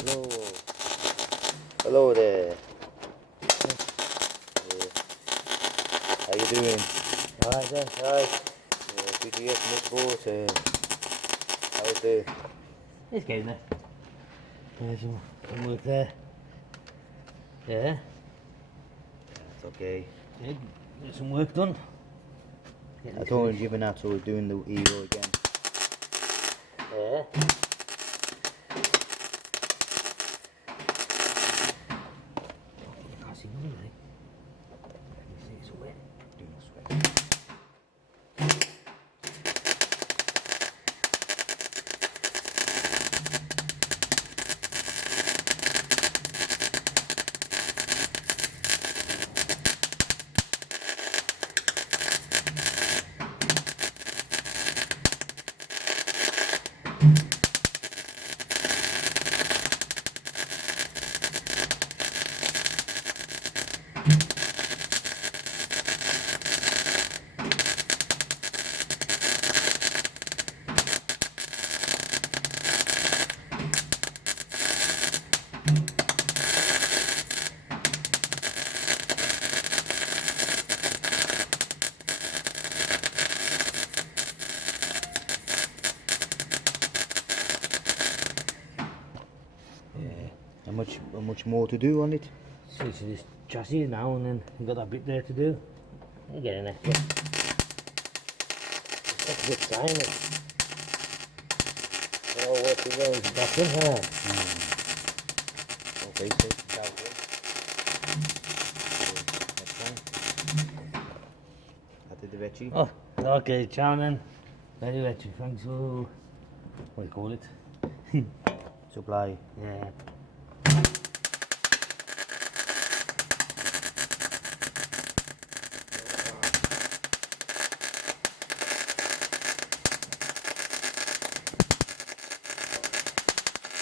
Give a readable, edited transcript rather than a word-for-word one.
Hello. Hello there. How you doing? Alright then, alright. Good to hear from this boat. How's the... It's getting there. There's some work there. Yeah. That's okay. Yeah, get some work done. I told you that, so we're doing the Evo again. Yeah. Can't see nothing, mate. You see it's wet. Do not sweat. How much more to do on it? See to this chassis now, and then we've got that bit there to do. You get in there. Yeah. It takes a bit of time. It all works around back in here. Okay, so that way. Next one. I did the veggie. Oh, okay, ciao then. Very much. Thanks for what do you call it? Supply. Yeah.